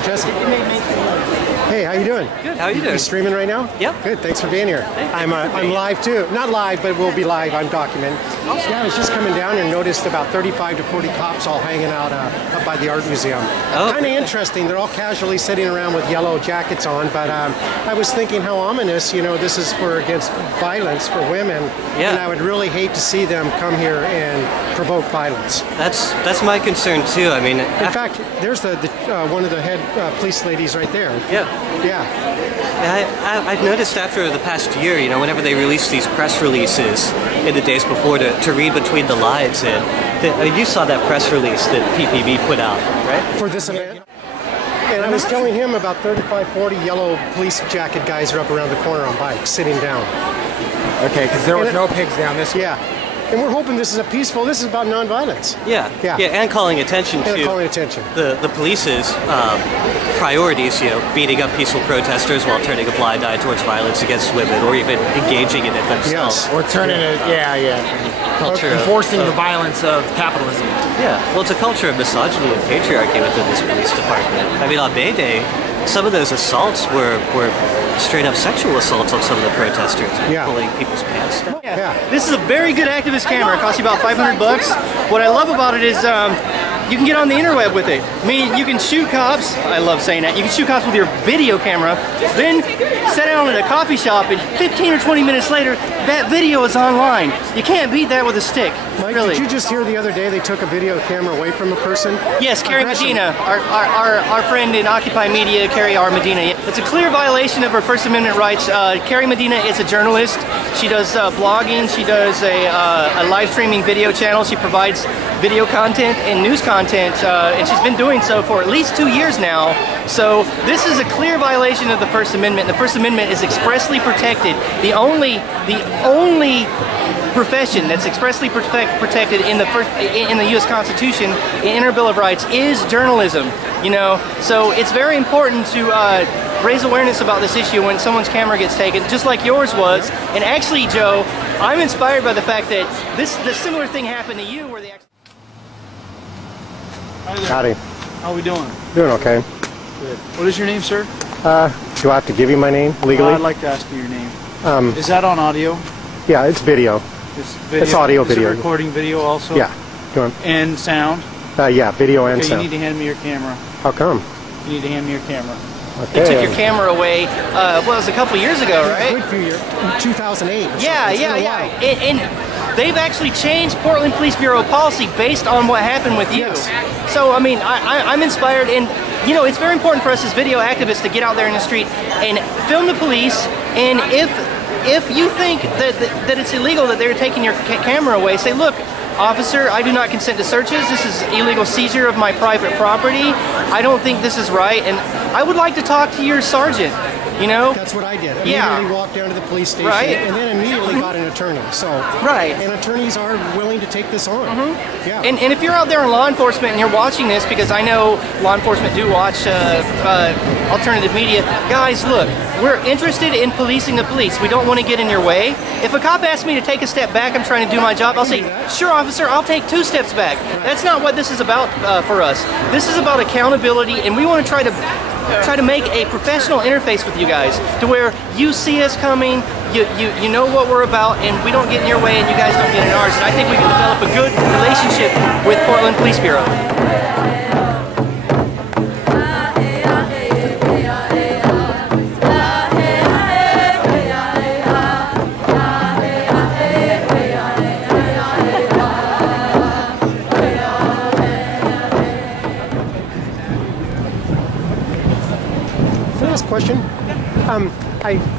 Hey, Jesse. Hey, how you doing? Good. How are you doing? You streaming right now? Yep. Good. Thanks for being here. I'm live too. Not live, but we'll be live. I'm documenting. Awesome. Yeah, I was just coming down here and noticed about 35 to 40 cops all hanging out up by the art museum. Oh. Kind of interesting. They're all casually sitting around with yellow jackets on, but I was thinking how ominous. You know, this is against violence for women, yeah. And I would really hate to see them come here and provoke violence. That's my concern too. I mean, in fact, there's the one of the head police ladies right there. Yeah. Yeah. I've noticed after the past year, you know, whenever they release these press releases in the days before to read between the lines, and you saw that press release that PPB put out, right? For this event. And I was telling him about 35, 40 yellow police jacket guys are up around the corner on bikes, sitting down. Okay, because there was no pigs down this way. Yeah. And we're hoping this is this is about nonviolence. Yeah, and calling attention to the police's priorities, you know, beating up peaceful protesters while turning a blind eye towards violence against women, or even engaging in it themselves. Yes. Or turning it, culture enforcing the violence of capitalism. Yeah, well, it's a culture of misogyny and patriarchy within this police department. I mean, on May Day, some of those assaults were straight up sexual assaults on some of the protesters, pulling people's pants down. Yeah. This is a very good activist camera. It costs you about $500. What I love about it is you can get on the interweb with it. I mean, you can shoot cops. I love saying that. You can shoot cops with your video camera, then sit down at a coffee shop, and 15 or 20 minutes later, that video is online. You can't beat that with a stick. Mike, really. Did you just hear the other day they took a video camera away from a person? Yes, Carrie Medina, our friend in Occupy Media, Carrie R. Medina. It's a clear violation of her First Amendment rights. Carrie Medina is a journalist. She does blogging. She does a live streaming video channel. She provides video content and news content, and she's been doing so for at least 2 years now. So this is a clear violation of the First Amendment. The First Amendment is expressly protected. The only profession that's expressly protected in the U.S. Constitution, in our Bill of Rights, is journalism. You know, so it's very important to raise awareness about this issue when someone's camera gets taken, just like yours was. And actually, Joe, I'm inspired by the fact that this similar thing happened to you, where they actually. Hi there. Howdy. How are we doing? Doing okay. Good. What is your name, sir? Do I have to give you my name legally? I'd like to ask you your name. Is that on audio? Yeah, it's video. It's video. It's audio, is video. It recording video also? Yeah. Go on. And sound? Yeah, video and Okay, sound. you need to hand me your camera. How come? You need to hand me your camera. Okay. They took your camera away, well, it was a couple years ago, right? A good few years, 2008. Yeah. And they've actually changed Portland Police Bureau policy based on what happened with you. Yes. So, I mean, I'm inspired, and, you know, it's very important for us as video activists to get out there in the street and film the police, and if you think that it's illegal that they're taking your camera away, say, look, officer, I do not consent to searches. This is illegal seizure of my private property. I don't think this is right, and I would like to talk to your sergeant, you know? That's what I did. Yeah. Immediately walked down to the police station, Right. and then immediately got an attorney. So, Right. And attorneys are willing to take this on. Yeah. And if you're out there in law enforcement and you're watching this, because I know law enforcement do watch alternative media, guys, look, we're interested in policing the police. We don't want to get in your way. If a cop asks me to take a step back, I'm trying to do my job, I'll say, sure, officer, I'll take 2 steps back. That's not what this is about for us. This is about accountability, and we want to try to make a professional interface with you guys, to where you see us coming, you know what we're about, and we don't get in your way and you guys don't get in ours. And I think we can develop a good relationship with Portland Police Bureau. Question.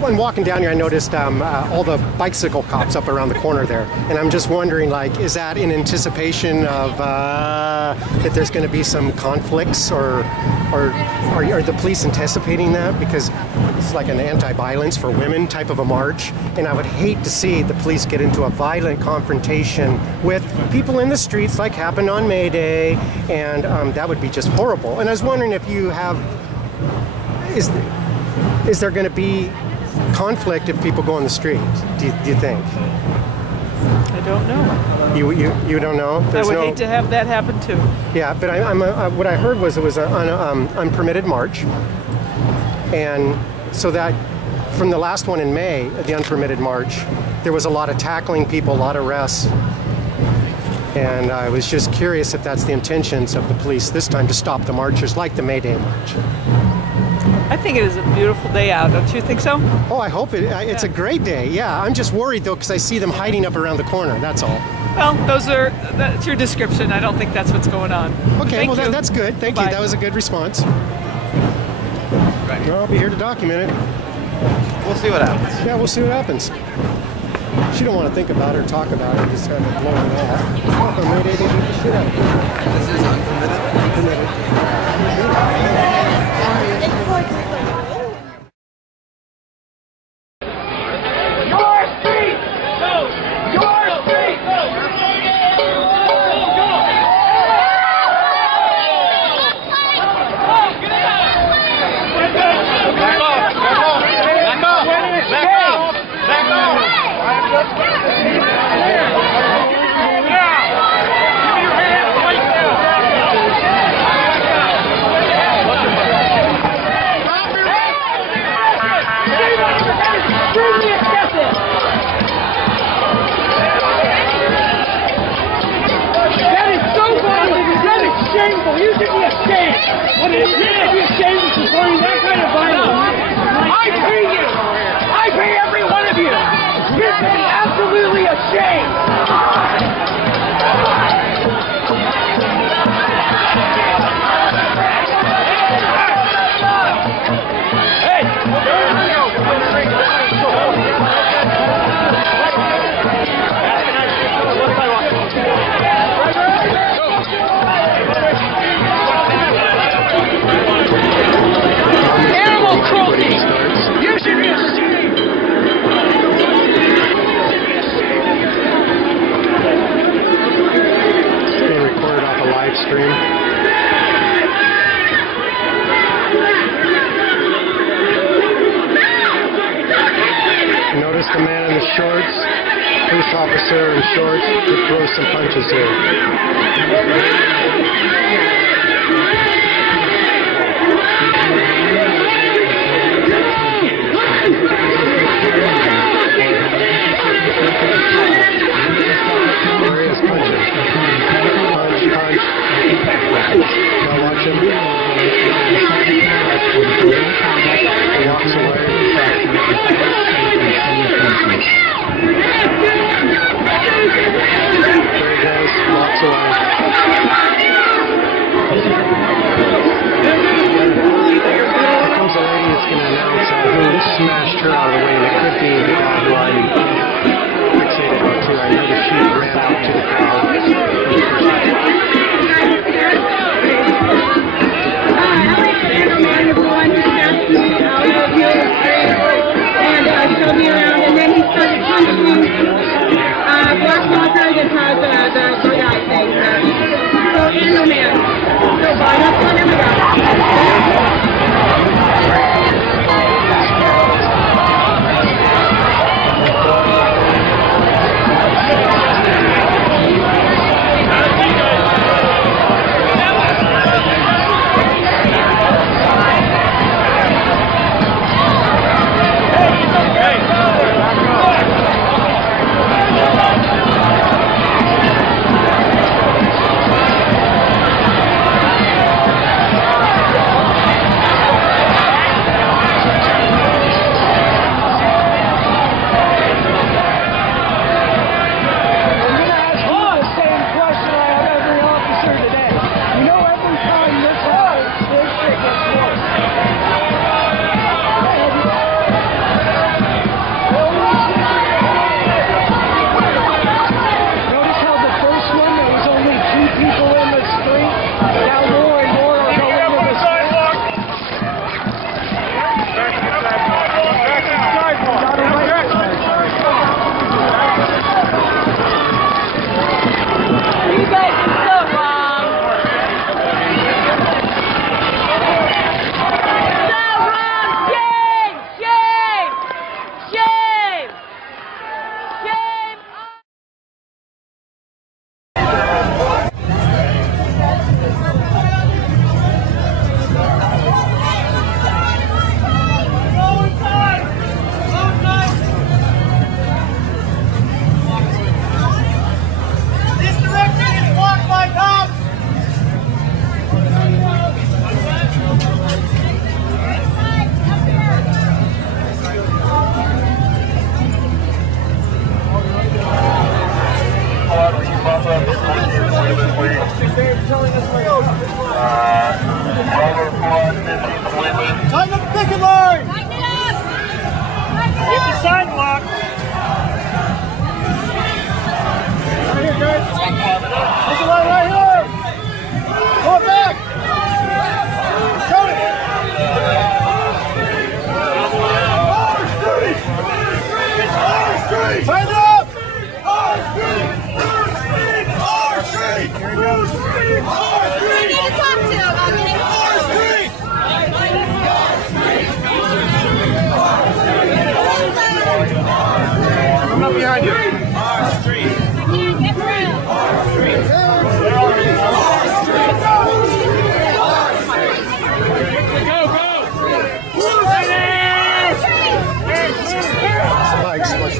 When walking down here, I noticed all the bicycle cops up around the corner there, and I'm just wondering, like, is that in anticipation of that there's going to be some conflicts, or are the police anticipating that? Because it's like an anti-violence for women type of a march, and I would hate to see the police get into a violent confrontation with people in the streets, like happened on May Day, and that would be just horrible. And I was wondering if you have. Is there going to be conflict if people go on the street, do you think? I don't know. You don't know? I would hate to have that happen too. Yeah, but what I heard was it was an unpermitted march, and so that from the last one in May, the unpermitted march, there was a lot of tackling people, a lot of arrests, and I was just curious if that's the intentions of the police this time, to stop the marchers like the May Day march. I think it is a beautiful day out. Don't you think so? Oh, I hope it's a great day. Yeah, I'm just worried though because I see them hiding up around the corner. That's all. Well, that's your description. I don't think that's what's going on. Okay, Thank you. That's good. Thank you. That was a good response. Well, I'll be here to document it. We'll see what happens. Yeah, we'll see what happens. She don't want to think about it or talk about it. Just kind of blow it off. Oh, Mayday, they beat the shit out of you. This is unpermitted. Shameful! You should be ashamed! What is it? You should be ashamed of supporting that kind of violence! I pay you! I pay every one of you! You should be absolutely ashamed! Stream. Notice the man in the shorts, police officer in shorts, could throw some punches here. Now watch him. He walks away. There he goes, walks away. Here comes a lady that's going to announce who smashed her out of the way, and it could be the guy who I'm fixated on too. I know that she ran out to the crowd.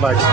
bikes.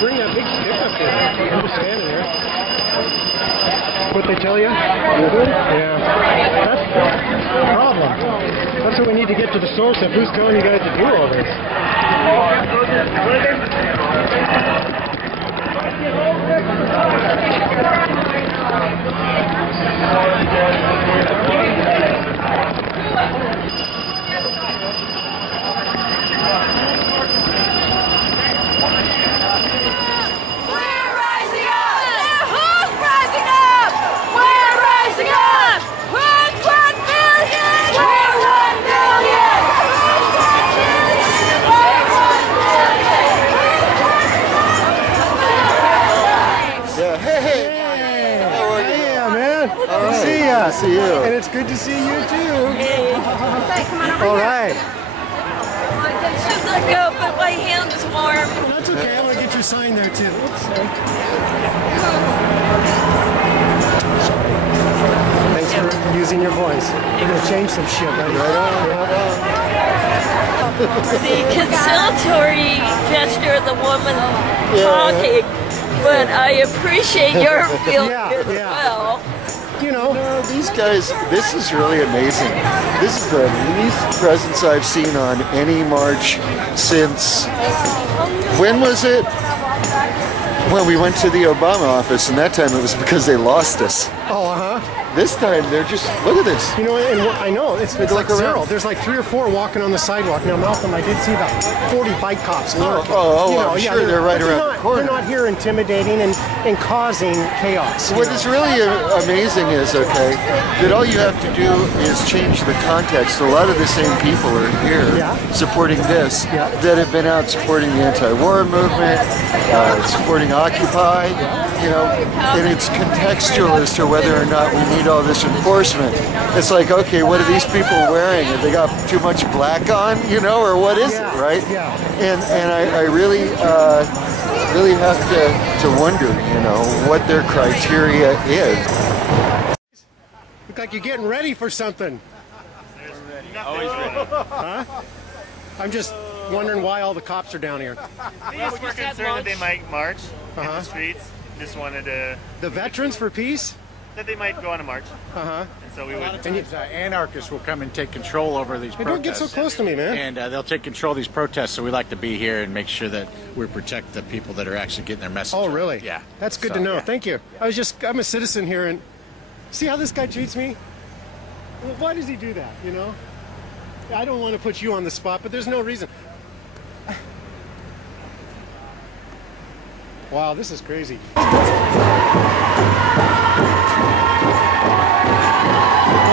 Bring that big stick up there. I'm just standing there. What they tell you? Yeah. That's the problem. That's what we need to get to the source of who's telling you guys to do all this. See you. And it's good to see you too. Hey. All right. I should let go, but my hand is warm. That's okay. I'm gonna get your sign there too. Oops, sorry. Thanks for using your voice. We're gonna change some shit. Right on. The conciliatory gesture of the woman talking, but I appreciate your feeling as well. You know, these guys, this is really amazing. This is the least presence I've seen on any march since, when was it? When we went to the Obama office, and that time it was because they lost us. Oh, This time they're just, look at this. You know, and I know, it's like zero. There's like 3 or 4 walking on the sidewalk. Now, Malcolm, I did see about 40 bike cops lurking. I'm sure they're right around the corner. They're not here intimidating and causing chaos. What is really amazing is, that all you have to do is change the context. A lot of the same people are here supporting this that have been out supporting the anti-war movement, supporting Occupy, and it's contextual as to whether or not we need all this enforcement. It's like, okay, what are these people wearing? Have they got too much black on, or what is it, right? Yeah. And I really have to wonder, what their criteria is. Look like you're getting ready for something. Always ready. Huh? I'm just wondering why all the cops are down here. We're concerned that they might march in the streets. Just wanted to... The Veterans for Peace? That they might go on a march. And so we would... Anarchists will come and take control over these protests. Don't get so close to me, man. And they'll take control of these protests, so we like to be here and make sure that we protect the people that are actually getting their message. Oh, really? Yeah. That's good to know. Yeah. Thank you. I'm a citizen here, and see how this guy treats me? Well, why does he do that, I don't want to put you on the spot, but there's no reason. Wow, this is crazy. Well,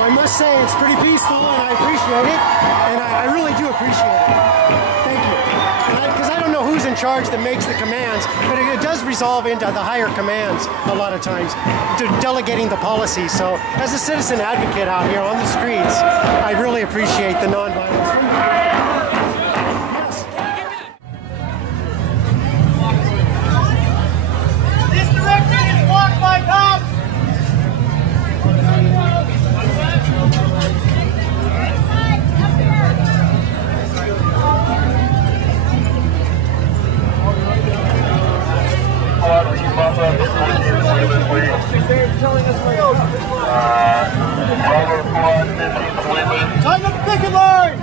I must say it's pretty peaceful, and I appreciate it, and I really do appreciate it. Thank you. Because I don't know who's in charge that makes the commands, but it does resolve into the higher commands a lot of times, to delegating the policy. So as a citizen advocate out here on the streets, I really appreciate the nonviolence. Tighten up the picket line!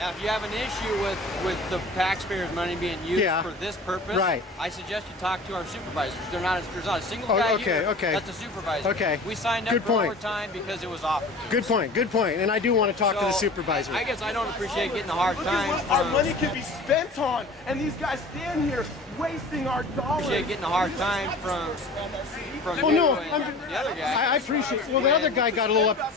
Now, if you have an issue with the taxpayers' money being used for this purpose, I suggest you talk to our supervisors. There's not a single guy here that's a supervisor. Okay. We signed up for overtime because it was offered to us. Good point. And I do want to talk to the supervisor. I guess I don't appreciate getting a hard time. Our money can be spent on, and these guys stand here wasting our dollars. I appreciate getting a hard time from well, you no, and the other guy. I appreciate. Well, the other guy got a little up.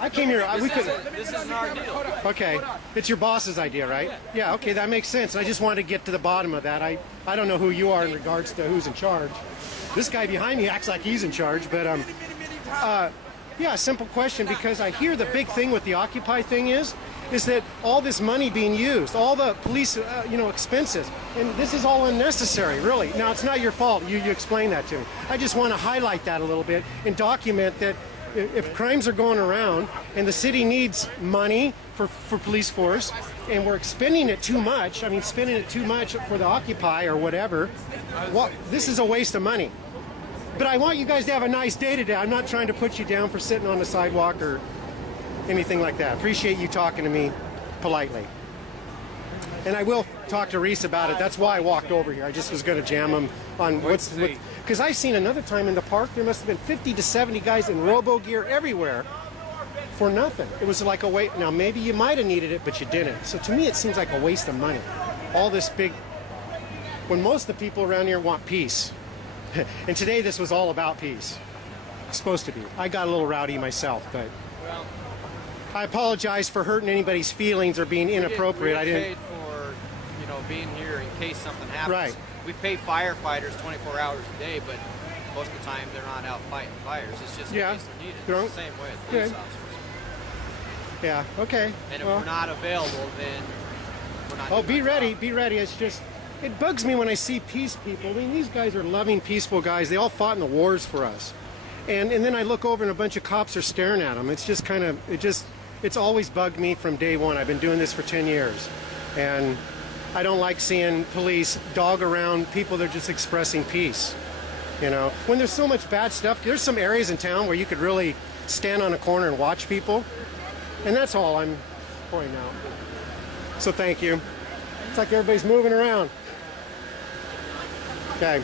I came here. This isn't our deal. Okay, it's your boss's idea, right? Yeah. Okay, that makes sense. I just wanted to get to the bottom of that. I don't know who you are in regards to who's in charge. This guy behind me acts like he's in charge, but yeah, simple question, because I hear the big thing with the Occupy thing is that all this money being used, all the police, expenses, and this is all unnecessary, really. Now, it's not your fault. You explained that to me. I just want to highlight that a little bit and document that if crimes are going around and the city needs money for police force and we're spending it too much, spending it too much for the Occupy or whatever, well, this is a waste of money. But I want you guys to have a nice day today. I'm not trying to put you down for sitting on the sidewalk or anything like that. Appreciate you talking to me politely. And I will talk to Reese about it. That's why I walked over here. I just was going to jam him on because I've seen another time in the park, there must have been 50 to 70 guys in robo gear everywhere for nothing. It was like a waste. Now, maybe you might have needed it, but you didn't. So to me, it seems like a waste of money. All this big, when most of the people around here want peace. And today, this was all about peace. It's supposed to be. I got a little rowdy myself, but I apologize for hurting anybody's feelings or being inappropriate. We get paid for, being here in case something happens. Right. We pay firefighters 24 hours a day, but most of the time they're not out fighting fires. It's just in case they're needed. It's the same way as police officers. Yeah. Okay. And if we're not available, then we're not. Oh, be ready. Be ready. It's just. It bugs me when I see peace people. These guys are loving, peaceful guys. They all fought in the wars for us. And then I look over and a bunch of cops are staring at them. It's just kind of, it's always bugged me from day one. I've been doing this for 10 years. And I don't like seeing police dog around people that are just expressing peace. When there's so much bad stuff, there's some areas in town where you could really stand on a corner and watch people. And that's all I'm pointing out. So thank you. It's like everybody's moving around. Okay.